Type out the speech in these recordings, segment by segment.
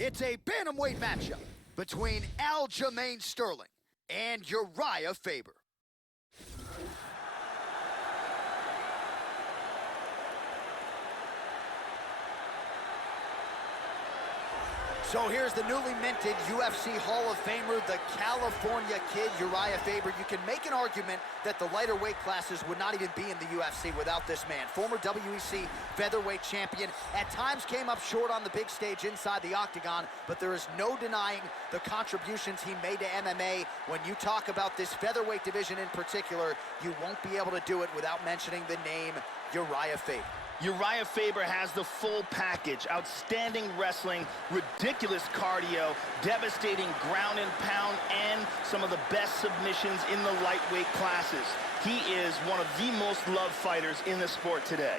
It's a bantamweight matchup between Aljamain Sterling and Uriah Faber. So here's the newly minted UFC Hall of Famer, the California Kid, Uriah Faber. You can make an argument that the lighter weight classes would not even be in the UFC without this man. Former WEC featherweight champion, at times came up short on the big stage inside the octagon, but there is no denying the contributions he made to MMA. When you talk about this featherweight division in particular, you won't be able to do it without mentioning the name Uriah Faber. Uriah Faber has the full package. Outstanding wrestling, ridiculous cardio, devastating ground and pound, and some of the best submissions in the lightweight classes. He is one of the most loved fighters in the sport today.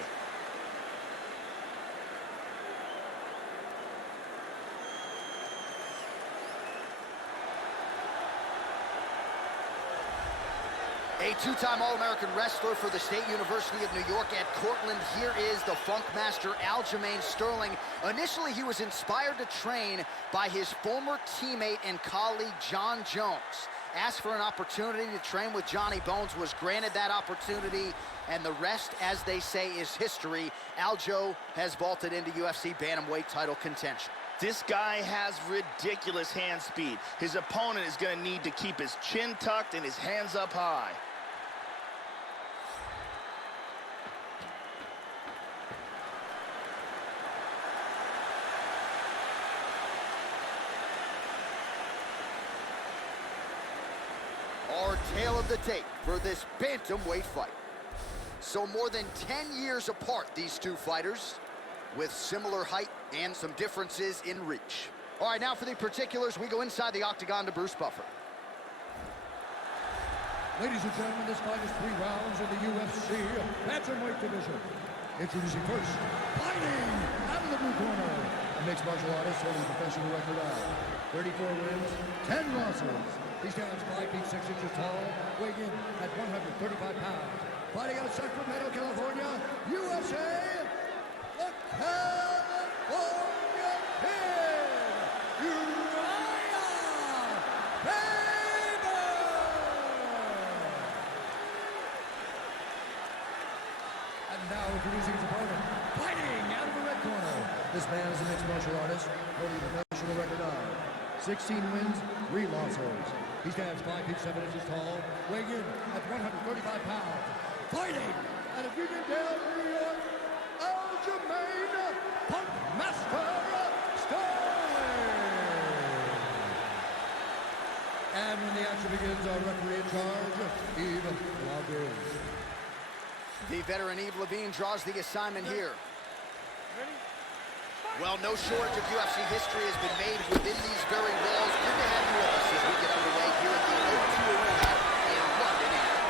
A two-time All-American wrestler for the State University of New York at Cortland. Here is the Funk Master, Aljamain Sterling. Initially, he was inspired to train by his former teammate and colleague, John Jones. Asked for an opportunity to train with Johnny Bones, was granted that opportunity, and the rest, as they say, is history. Aljo has vaulted into UFC bantamweight title contention. This guy has ridiculous hand speed. His opponent is going to need to keep his chin tucked and his hands up high. Our tale of the tape for this bantamweight fight. So more than 10 years apart, these two fighters, with similar height and some differences in reach. All right, now for the particulars, we go inside the octagon to Bruce Buffer. Ladies and gentlemen, this fight is 3 rounds in the UFC bantamweight division. Introducing first, fighting out of the blue corner, a mixed martial artist holding professional record of 34 wins, 10 losses. He stands 5 feet 6 inches tall, weighing in at 135 pounds. Fighting out of Sacramento, California, USA, the California Kid, Uriah Faber! And now introducing his opponent, fighting out of the red corner. This man is a mixed martial artist, holding a professional record of 16 wins, 3 losses. He stands 5 feet 7 inches tall, weighing in at 135 pounds. Fighting out of Uniondale, New York, Aljamain Punk Master Sterling. And when the action begins, our referee in charge, Yves Levine. The veteran Yves Levine draws the assignment here. Well, no shortage of UFC history has been made within these very walls. Good to have you with us as we get underway here at the O2 Arena in London, England.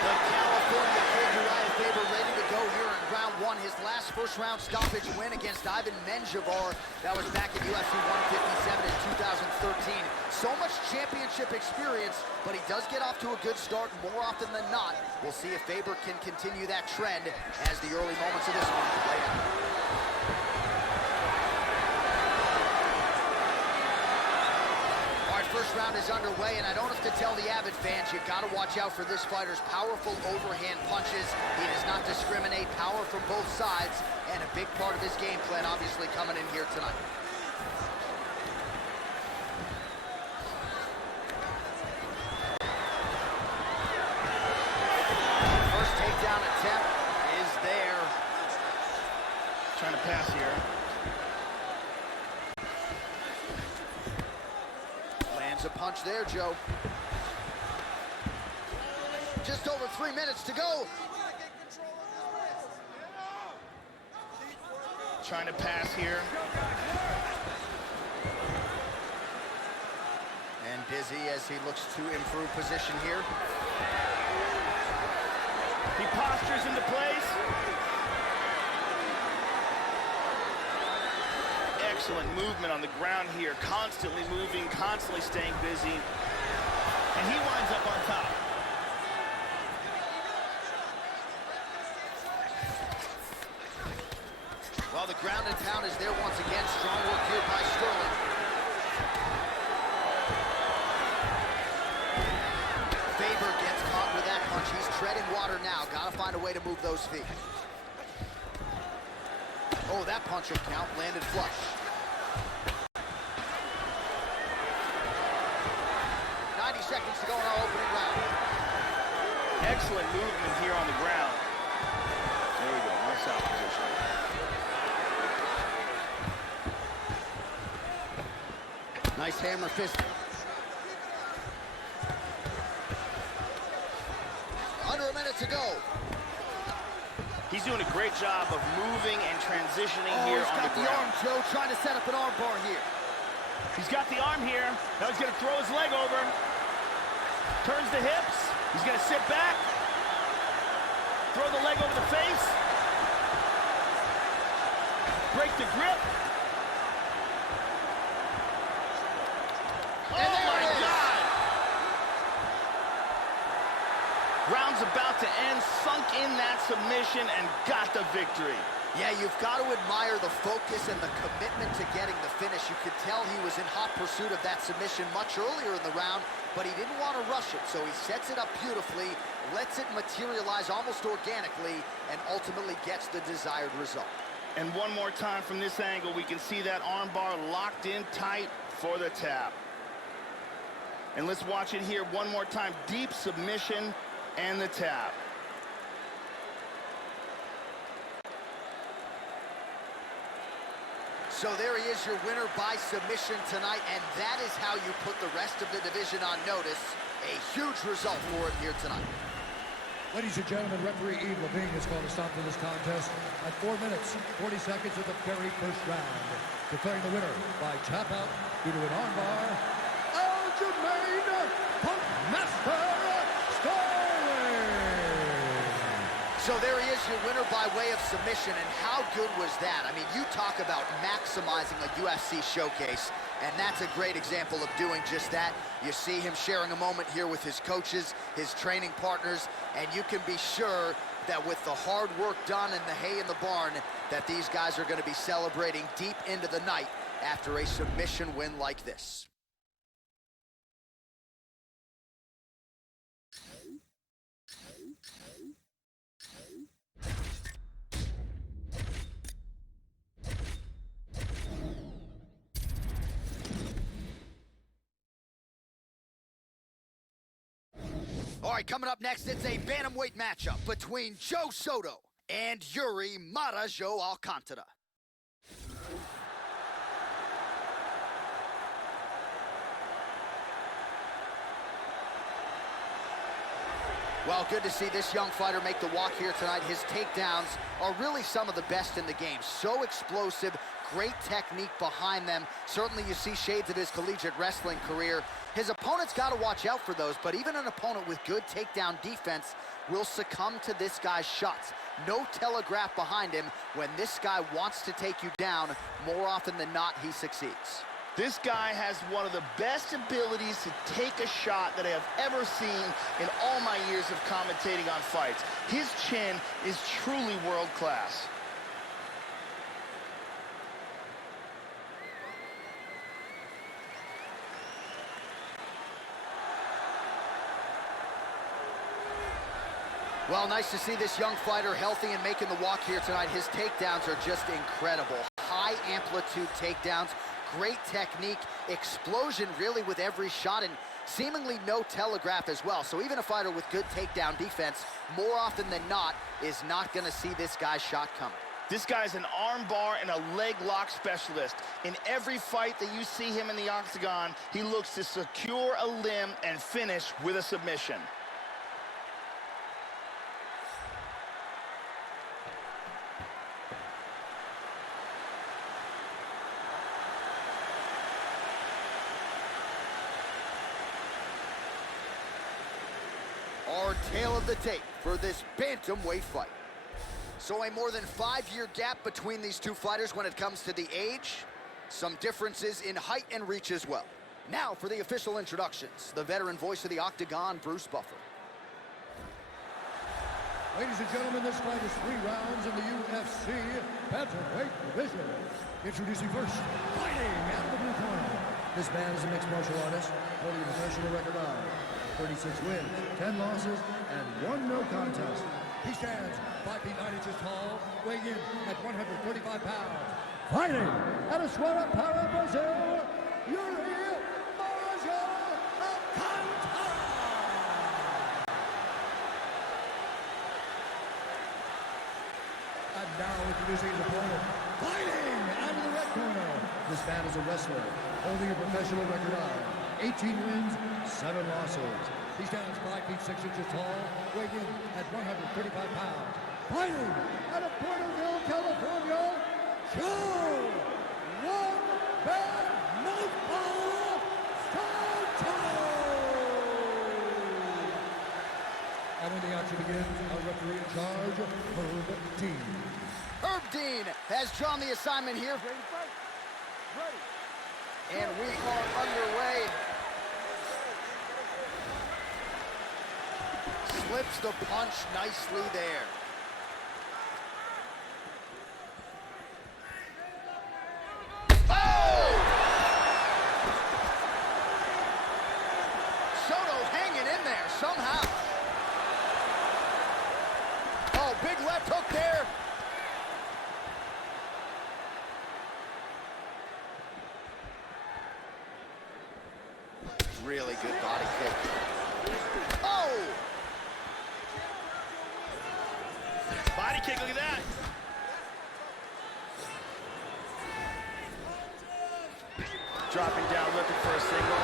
The California Kid, Uriah Faber, ready to go here in round 1. His last first-round stoppage win against Ivan Menjivar. That was back at UFC 157 in 2013. So much championship experience, but he does get off to a good start more often than not. We'll see if Faber can continue that trend as the early moments of this one play out. First round is underway, and I don't have to tell the avid fans, you've got to watch out for this fighter's powerful overhand punches. He does not discriminate, power from both sides, and a big part of his game plan obviously coming in here tonight. First takedown attempt is there. Trying to pass here. A punch there, Joe. Just over 3 minutes to go. Trying to pass here. And busy as he looks to improve position here. He postures into place. Excellent movement on the ground here, constantly moving, constantly staying busy, and he winds up on top. Well, Well, the ground and pound is there once again. Strong work here by Sterling. Faber gets caught with that punch. He's treading water now. Gotta find a way to move those feet. Oh, that punch will count. Landed flush. 90 seconds to go in our opening round. Excellent movement here on the ground. There we go, nice out position. Nice hammer fist. Under a minute to go. He's doing a great job of moving and transitioning Oh, here he's on got the the ground. arm, Joe, trying to set up an arm bar here. He's got the arm here. Now he's gonna throw his leg over. Turns the hips. He's gonna sit back. Throw the leg over the face. Break the grip. And Oh there my it is. God! Round's about to end, sunk in that submission and got the victory. Yeah, you've got to admire the focus and the commitment to getting the finish. You could tell he was in hot pursuit of that submission much earlier in the round, but he didn't want to rush it, so he sets it up beautifully, lets it materialize almost organically, and ultimately gets the desired result. And one more time from this angle, we can see that arm bar locked in tight for the tap. And let's watch it here one more time. Deep submission and the tap. So there he is, your winner by submission tonight, and that is how you put the rest of the division on notice. A huge result for him here tonight. Ladies and gentlemen, referee Eve Levine has called a stop to this contest at 4 minutes, 40 seconds of the very first round. Declaring the winner by tap out due to an armbar, Aljamain Punkmaster Sterling! So there he is, your winner by way of submission, and how good was that? I mean, you talk about maximizing a UFC showcase, and that's a great example of doing just that. You see him sharing a moment here with his coaches, his training partners, and you can be sure that with the hard work done and the hay in the barn, that these guys are going to be celebrating deep into the night after a submission win like this. All right, coming up next, it's a bantamweight matchup between Joe Soto and Yuri Marajo Alcantara. Well, good to see this young fighter make the walk here tonight. His takedowns are really some of the best in the game. So explosive, great technique behind them. Certainly you see shades of his collegiate wrestling career. His opponent's got to watch out for those, but even an opponent with good takedown defense will succumb to this guy's shots. No telegraph behind him. When this guy wants to take you down, more often than not, he succeeds. This guy has one of the best abilities to take a shot that I have ever seen in all my years of commentating on fights. His chin is truly world class. Well, nice to see this young fighter healthy and making the walk here tonight. His takedowns are just incredible. High amplitude takedowns, great technique, explosion really with every shot, and seemingly no telegraph as well. So even a fighter with good takedown defense, more often than not, is not going to see this guy's shot coming. This guy's an arm bar and a leg lock specialist. In every fight that you see him in the octagon, he looks to secure a limb and finish with a submission. Our tale of the tape for this bantamweight fight. So a more than 5-year gap between these two fighters when it comes to the age. Some differences in height and reach as well. Now for the official introductions, the veteran voice of the octagon, Bruce Buffer. Ladies and gentlemen, this fight is 3 rounds in the UFC bantamweight division. Introducing first, fighting out of the blue corner. This man is a mixed martial artist, holding a professional record of 36 wins, 10 losses, and 1 no contest. He stands 5 feet 9 inches tall, weighing in at 135 pounds. Fighting out of Suara Para, Brazil, Yuri Alcantara. And now introducing his opponent, fighting out of the red corner. This man is a wrestler, holding a professional record of 18 wins, 7 losses. He stands 5 feet 6 inches tall, weighing in at 135 pounds. Fighting out of Porterville, California, Joe One Bad Mouthful Santos. And when the action begins, our referee in charge, Herb Dean. Herb Dean has drawn the assignment here. Ready to fight? Ready. And we are underway. Slips the punch nicely there. Oh! Soto hanging in there somehow. Oh, big left hook there. Really good body kick. Oh! Body kick, look at that. Dropping down, looking for a single.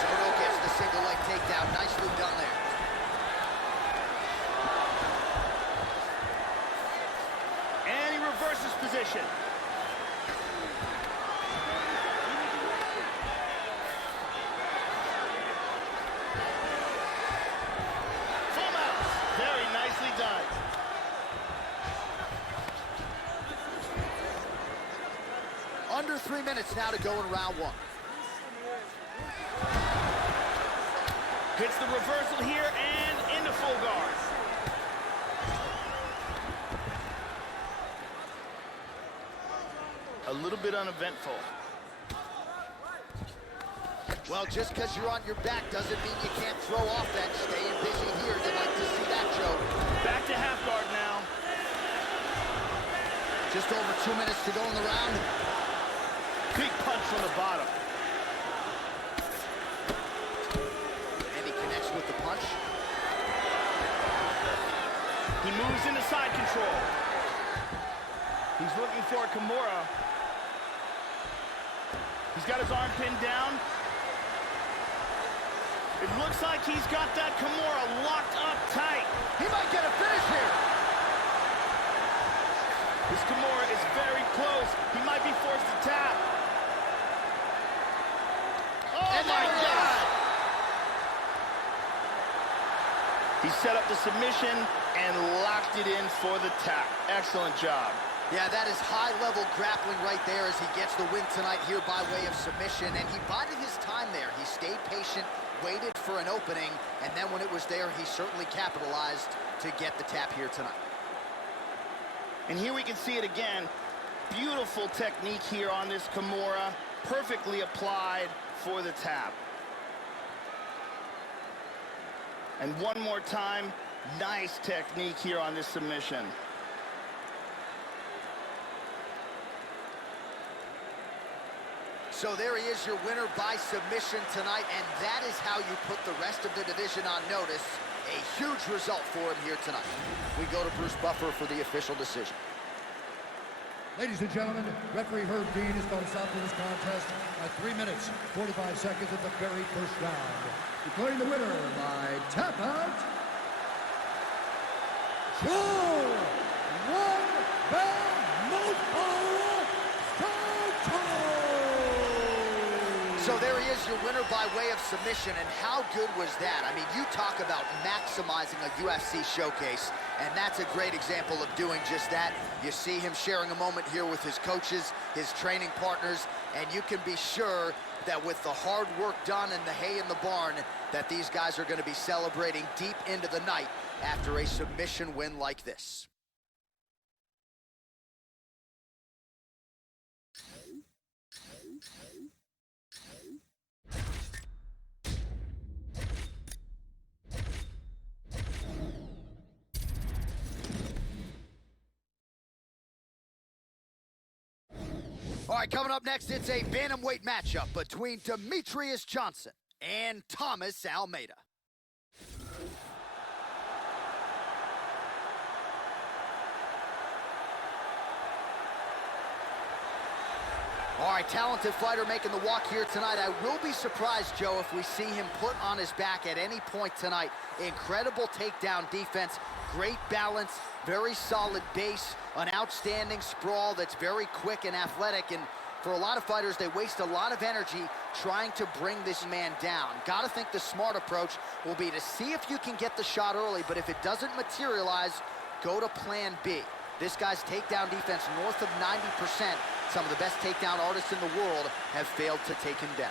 Soto gets the single leg takedown. Nicely done there. And he reverses position. Full mount. Very nicely done. Under 3 minutes now to go in round 1. Hits the reversal here and into full guard. A little bit uneventful. Well, just because you're on your back doesn't mean you can't throw off that. Staying busy here. You'd like to see that, Joe. Back to half guard now. Just over 2 minutes to go in the round. Big punch from the bottom. And he connects with the punch. He moves into side control. He's looking for a Kimura. He's got his arm pinned down. It looks like he's got that Kimura locked up tight. He might get a finish here. This Kimura is very close. He might be forced to tap. Oh And my there it is. God! He set up the submission and locked it in for the tap. Excellent job. Yeah, that is high-level grappling right there as he gets the win tonight here by way of submission. And he bided his time there. He stayed patient, waited for an opening, and then when it was there, he certainly capitalized to get the tap here tonight. And here we can see it again. Beautiful technique here on this Kimura. Perfectly applied for the tap. And one more time, nice technique here on this submission. So there he is, your winner by submission tonight, and that is how you put the rest of the division on notice. A huge result for him here tonight. We go to Bruce Buffer for the official decision. Ladies and gentlemen, referee Herb Dean has called a stop to this contest at 3 minutes, 45 seconds of the very first round. Declaring the winner by tap out, Joe One Bad Mouthful Santos. So there he is, your winner by way of submission, and how good was that? I mean, you talk about maximizing a UFC showcase, and that's a great example of doing just that. You see him sharing a moment here with his coaches, his training partners, and you can be sure that with the hard work done and the hay in the barn, that these guys are going to be celebrating deep into the night after a submission win like this. All right, coming up next, it's a bantamweight matchup between Demetrious Johnson and Thomas Almeida. All right, talented fighter making the walk here tonight. I will be surprised, Joe, if we see him put on his back at any point tonight. Incredible takedown defense, great balance, very solid base, an outstanding sprawl that's very quick and athletic. And for a lot of fighters, they waste a lot of energy trying to bring this man down. Gotta think the smart approach will be to see if you can get the shot early, but if it doesn't materialize, go to plan B. This guy's takedown defense north of 90%. Some of the best takedown artists in the world have failed to take him down.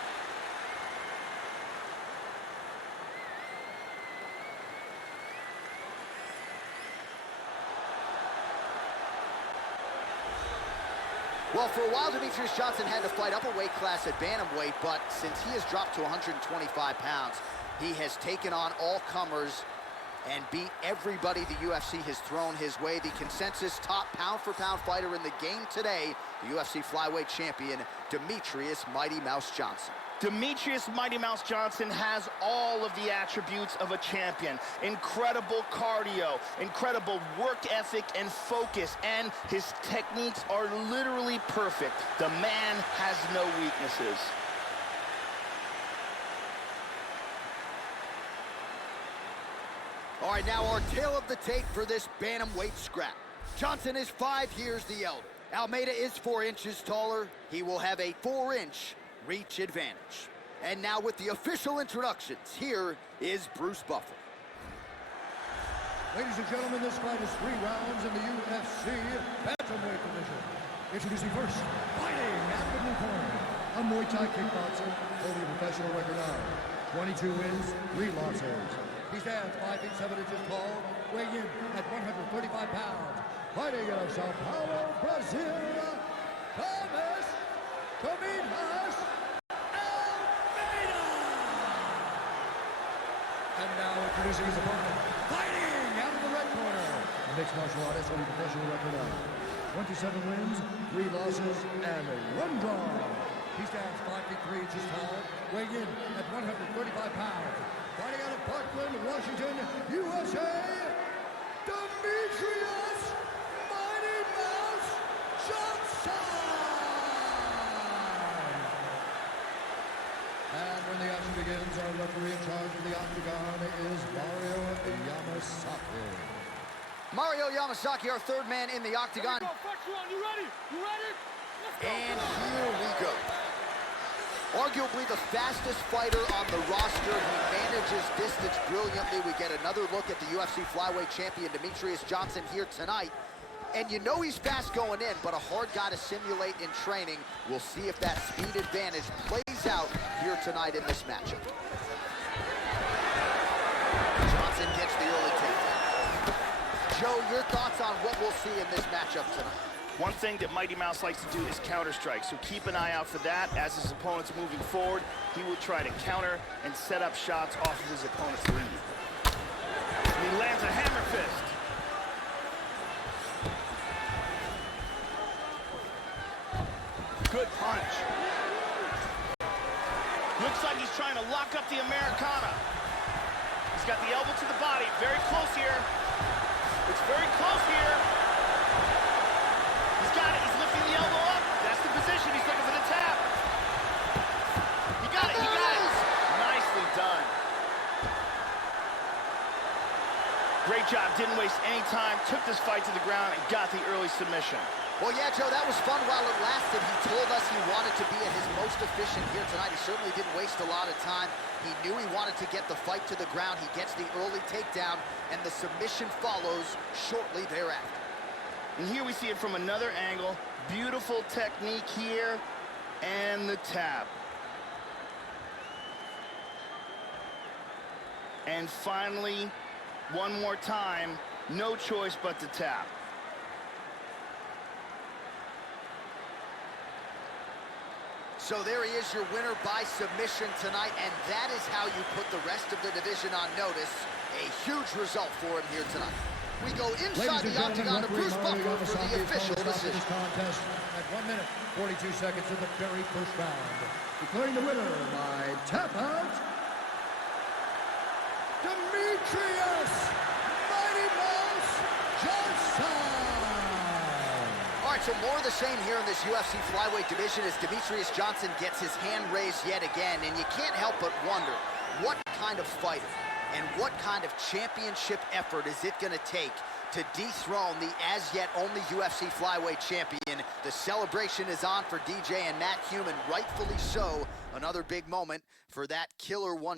Well, for a while, Demetrious Johnson had to fight up a weight class at bantamweight, but since he has dropped to 125 pounds, he has taken on all comers and beat everybody the UFC has thrown his way. The consensus top pound-for-pound fighter in the game today, the UFC flyweight champion, Demetrious Mighty Mouse Johnson. Demetrious Mighty Mouse Johnson has all of the attributes of a champion. Incredible cardio, incredible work ethic and focus, and his techniques are literally perfect. The man has no weaknesses. All right, now our tale of the tape for this bantamweight scrap. Johnson is 5 years the elder. Almeida is 4 inches taller. He will have a 4-inch reach advantage. And now with the official introductions, here is Bruce Buffer. Ladies and gentlemen, this fight is 3 rounds in the UFC bantamweight division. Introducing first, fighting out of the blue corner, a Muay Thai kickboxer, holding a professional record of 22 wins, 3 losses. He stands 5 feet 7 inches tall, weighing in at 135 pounds. Fighting out of Sao Paulo, Brazil, Thomas Demetrious Almeida! And now introducing his opponent, fighting out of the red corner, a mixed martial artist holding a professional record of 27 wins, 3 losses, and 1 draw. He stands 5 feet 3 inches tall, weighing in at 135 pounds. Fighting out of Parkland, Washington, USA, Demetrious Mighty Mouse Johnson! And when the action begins, our referee in charge of the octagon is Mario Yamasaki. Mario Yamasaki, our 3rd man in the octagon. You ready? You ready? Let's go. And here we go. Arguably the fastest fighter on the roster. He manages distance brilliantly. We get another look at the UFC flyweight champion, Demetrious Johnson, here tonight. And you know he's fast going in, but a hard guy to simulate in training. We'll see if that speed advantage plays out here tonight in this matchup. Johnson gets the early takedown. Joe, your thoughts on what we'll see in this matchup tonight? One thing that Mighty Mouse likes to do is counter-strike, so keep an eye out for that. As his opponent's moving forward, he will try to counter and set up shots off of his opponent's lead. He lands a hammer fist. Good punch. Looks like he's trying to lock up the Americana. He's got the elbow to the body, very close here. It's very close here. He's got it, he's lifting the elbow up. That's the position, he's looking for the tap. He got it, he got it. Nicely done. Great job, didn't waste waste any time, took this fight to the ground, and got the early submission. Well, yeah, Joe, that was fun while it lasted. He told us he wanted to be at his most efficient here tonight. He certainly didn't waste a lot of time. He knew he wanted to get the fight to the ground. He gets the early takedown, and the submission follows shortly thereafter. And here we see it from another angle. Beautiful technique here, and the tap. And finally, one more time, no choice but to tap. So there he is, your winner by submission tonight, and that is how you put the rest of the division on notice. A huge result for him here tonight. We go inside the octagon to Bruce Buffer for the official decision. This contest at 1 minute, 42 seconds in the very first round. Declaring the winner by tap out, Demetrius Mighty Mouse Johnson. All right, so more of the same here in this UFC flyweight division as Demetrius Johnson gets his hand raised yet again, and you can't help but wonder what kind of fighter and what kind of championship effort is it going to take to dethrone the as-yet only UFC flyweight champion. The celebration is on for DJ and Matt Human, rightfully so. Another big moment for that killer one.